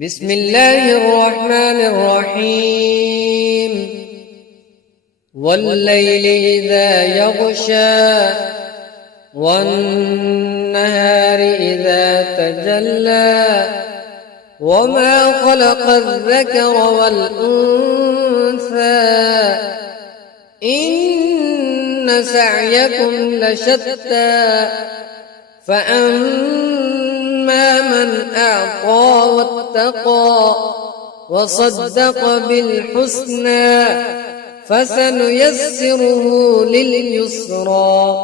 بسم الله الرحمن الرحيم والليل إذا يغشى والنهار إذا تجلى وما خلق الذكر والأنثى إن سعيكم لشتى فأما من أعطى واتقى وصدق بالحسنى فسنيسره لليسرى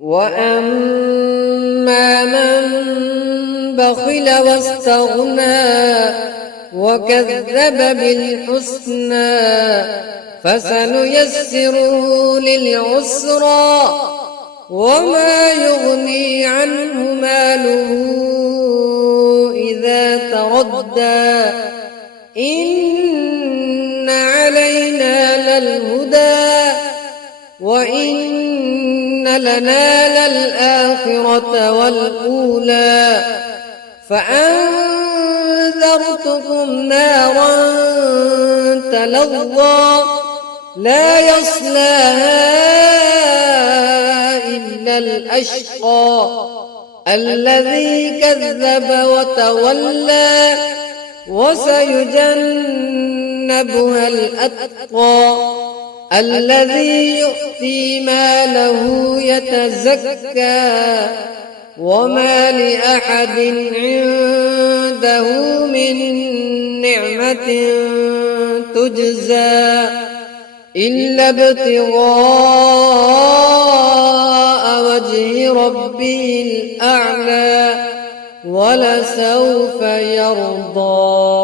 وأما من بخل واستغنى وكذب بالحسنى فسنيسره للعسرى وما يغني عنه ماله إذا تردى إن علينا للهدى وإن لنا للآخرة والأولى فأنذرتكم نارا تلظى لا يصلاها إلا الأشقى الذي كذب وتولى وسيجنبها الأتقى الذي يؤتي ماله يتزكى وما لأحد عنده من نعمة تجزى إلا ابتغاء وجه ربه الأعلى ولسوف يرضى.